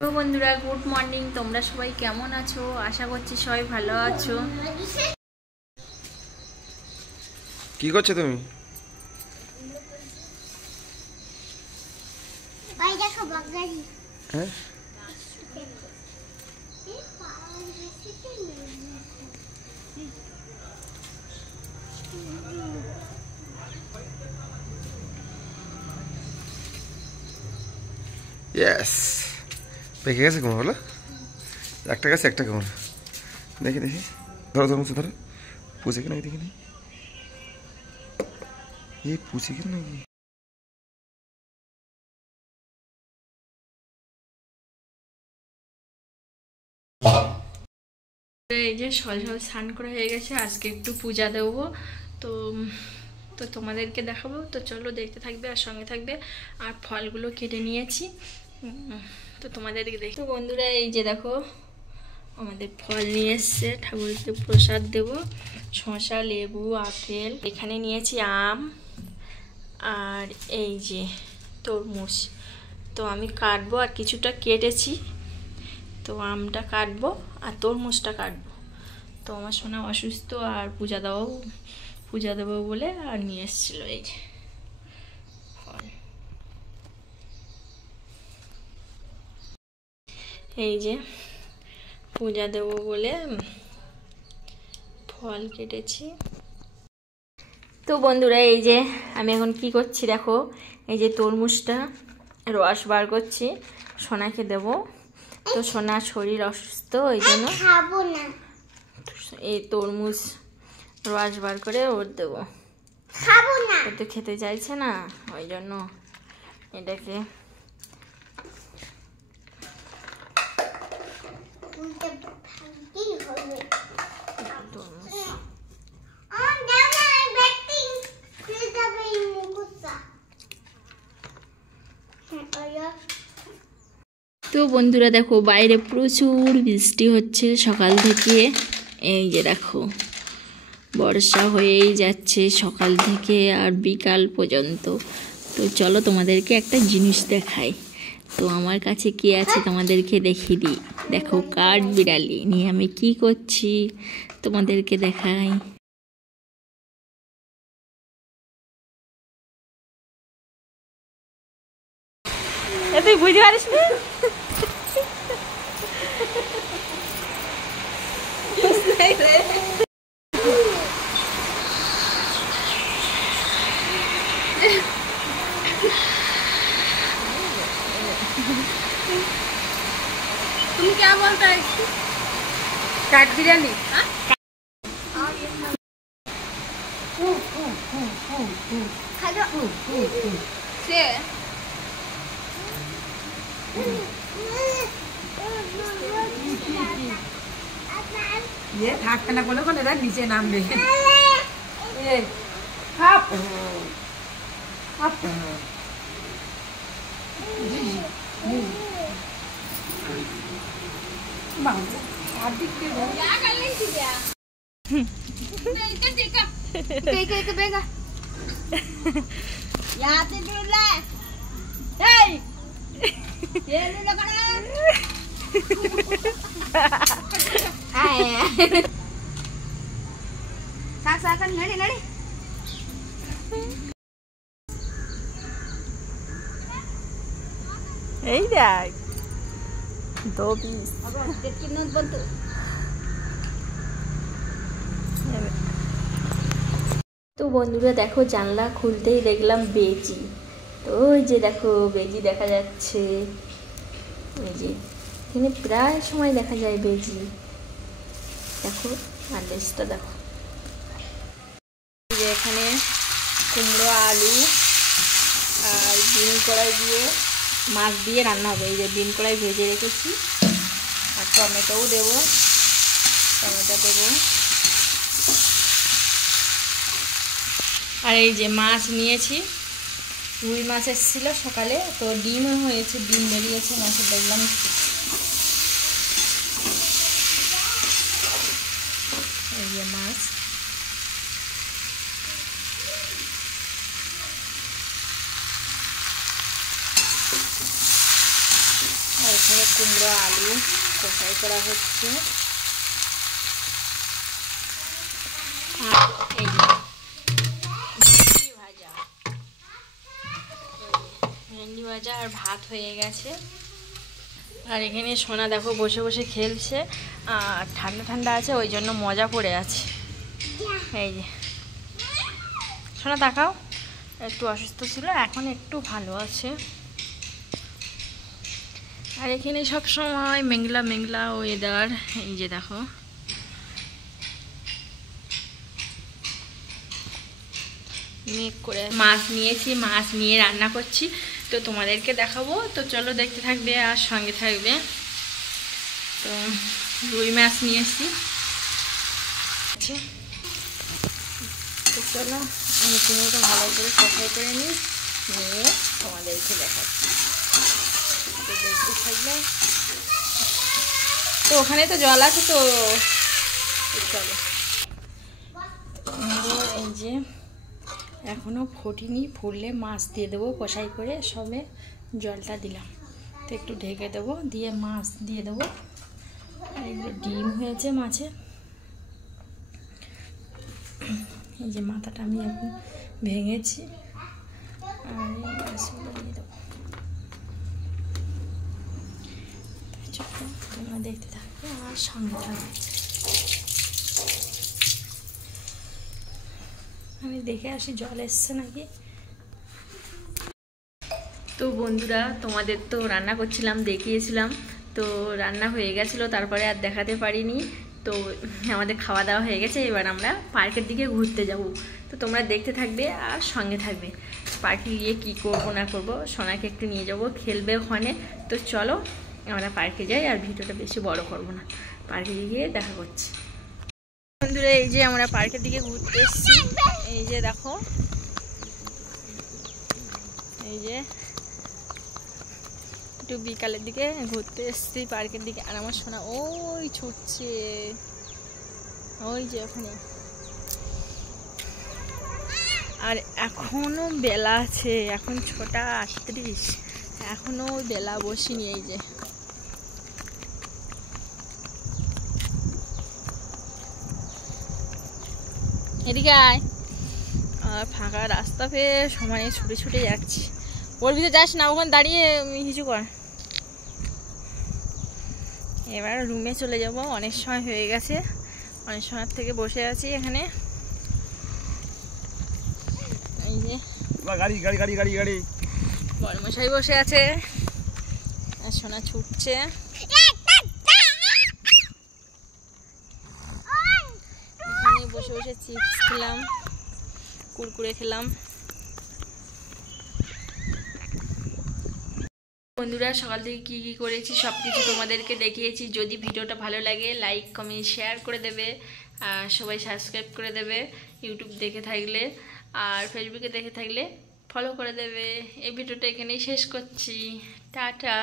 তো বন্ধুরা good morning, তোমরা সবাই কেমন আছো? আশা করছি সবাই ভালো আছো। কি করছো তুমি? হ্যাঁ ইয়েস, পেকে গেছে কুমড়ো বলো। একটা গাছে একটা কুমড়ো। দেখি দেখি, ধরো ধরো ধরো। পুষে কি নাকি দেখি নি, এই পুষে কি নাকি। এই যে সকাল সকাল স্নান করে হয়ে গেছে, আজকে একটু পূজা দেবো। তো তো তোমাদেরকে দেখাবো, তো চলো দেখতে থাকবে আর সঙ্গে থাকবে। আর ফলগুলো কেটে নিয়েছি, তো তোমাদেরকে দেখো। তো বন্ধুরা এই যে দেখো আমাদের ফল নিয়ে এসছে, ঠাকুরকে প্রসাদ দেব। শসা, লেবু, আপেল, এখানে নিয়েছি আম, আর এই যে তরমুজ। তো আমি কাটবো, আর কিছুটা কেটেছি। তো আমটা কাটবো আর তরমুজটা কাটবো। তো আমার সোনা অসুস্থ, আর পূজা দেবো বলে আর নিয়ে এসেছিলো এই যে ফল। এই যে পূজা দেবো বলে ফল কেটেছি। তো বন্ধুরা এই যে আমি এখন কি করছি দেখো, এই যে তরমুজটা রস বার করছি, সোনাকে দেব। তো সোনার শরীর অসুস্থ, ওই জন্য খাবো না, এই তরমুজ রস বার করে ওর দেবো। খাবো না, ও তো খেতে চাইছে না, ওই জন্য এটাকে তো বন্ধুরা দেখো বাইরে প্রচুর বৃষ্টি হচ্ছে সকাল থেকে। এই যে দেখো বর্ষা হয়েই যাচ্ছে সকাল থেকে আর বিকাল পর্যন্ত। তো চলো তোমাদেরকে একটা জিনিস দেখাই। তো আমার কাছে কি আছে তোমাদেরকে দেখিয়ে দিই। দেখো কাঠ বিড়ালি নিয়ে আমি কি করছি তোমাদেরকে দেখাই। তুই বুঝতে পারিস না? तुम क्या बोलता है? काट बिरयानी से ये থাকতে না বলে কোন এরা নিচে নামবে। এই হাপ হাপ बांध आदिक के क्या कर रही थी क्या? नहीं तो देखा के बेगा यहाँ से दूर ले। हे ये लो लगना हाय साक साकन नडी नडी এই দেখ তো বন্ধুরা দেখো জানলা খুলতেই দেখলাম বেজি। তো ওই যে দেখো বেজি দেখা যাচ্ছে, এই যে এখানে প্রায় সময় দেখা যায় বেজি। দেখো আর লেজটা দেখো। যে এখানে কুমড়ো, আলু আর বিন কড়াই দিয়ে মাছ দিয়ে রান্না হবে। এই যে বিন কড়াই ভেজে রেখেছি, আর টমেটোও দেবো, টমেটো দেবো। আর এই যে মাছ নিয়েছি, রুই মাছ এসেছিল সকালে, তো ডিমও হয়েছে, ডিম বেরিয়েছে মাছের দেখলাম। এই যে মাছ, আর এখানে কুমড়ো আলু কষাই করা হচ্ছে। আর এই যে ভেন্ডি ভাজা, ভেন্ডি ভাজা আর ভাত হয়ে গেছে। আর এখানে সোনা দেখো বসে বসে খেলছে, আর ঠান্ডা ঠান্ডা আছে ওই জন্য মজা পড়ে আছে। এই যে সোনা তাকাও, একটু অসুস্থ ছিল, এখন একটু ভালো আছে। আর এখানে সব সময় মেঘলা মেঘলা ওয়েদার। এই যে দেখো মেঘ করে। মাছ নিয়েছি, মাছ নিয়ে রান্না করছি, তো তোমাদেরকে দেখাবো। তো চলো দেখতে থাকবে আর সঙ্গে থাকবে। তো রুই মাছ নিয়ে এসছি, তো চলো আমি কুমড়োটা ভালো করে কষাই করে নিই, নিয়ে তোমাদেরকে দেখাচ্ছি, তো দেখতে থাকবে। তো ওখানে তো জল আছে, তো চলো। এই যে এখনও ফুটিনি, ফুললে মাছ দিয়ে দেবো কষাই করে, সবে জলটা দিলাম। তো একটু ঢেকে দেবো, দিয়ে মাছ দিয়ে দেবো। আর এগুলো ডিম হয়েছে মাছের। এই যে মাথাটা আমি এখন ভেঙেছি, আর এই মাছগুলো দিয়ে দেবো। তোমরা দেখতে থাকবে আর সঙ্গে থাকবে। আমি দেখে আসি জল এসছে নাকি। তো বন্ধুরা, তোমাদের তো রান্না করছিলাম, দেখিয়েছিলাম, তো রান্না হয়ে গেছিলো, তারপরে আর দেখাতে পারিনি। তো আমাদের খাওয়া দাওয়া হয়ে গেছে, এবার আমরা পার্কের দিকে ঘুরতে যাব। তো তোমরা দেখতে থাকবে আর সঙ্গে থাকবে। পার্কে গিয়ে কী করবো না করবো, সোনাকে একটু নিয়ে যাব, খেলবে ওখানে। তো চলো আমরা পার্কে যাই, আর ভিডিওটা বেশি বড় করবো না, পার্কে গিয়ে দেখা করছি। বন্ধুরা, এই যে আমরা পার্কের দিকে ঘুরতে এসেছি। এই যে দেখো, এই যে একটু বিকালের দিকে ঘুরতে এসেছি পার্কের দিকে। আর আমার সোনা ওই ছুটছে, ওই যে ওখানে। আর এখনো বেলা আছে, এখন 6:38, এখনো বেলা বসিনি। এই যে এদিকে আয়। আর ফাঁকা রাস্তা পেয়ে সময় ছুটে ছুটে যাচ্ছি। ওর ভিতরে যাস না, ওখানে দাঁড়িয়ে কিছু কর। এবার রুমে চলে যাব, অনেক সময় হয়ে গেছে, অনেক সময় থেকে বসে আছি এখানে। এই যে গাড়ি গাড়ি গাড়ি গাড়ি গাড়ি বড়মশাই বসে আছে, আর সোনা ছুটছে। এখানে বসে বসে চিপস খেলাম, কুরকুরে খেলাম। বন্ধুরা, সকাল থেকে কী কী করেছি সব কিছু তোমাদেরকে দেখিয়েছি। যদি ভিডিওটা ভালো লাগে লাইক কমেন্ট শেয়ার করে দেবে, আর সবাই সাবস্ক্রাইব করে দেবে ইউটিউব দেখে থাকলে, আর ফেসবুকে দেখে থাকলে ফলো করে দেবে। এই ভিডিওটা এখানেই শেষ করছি, টাটা।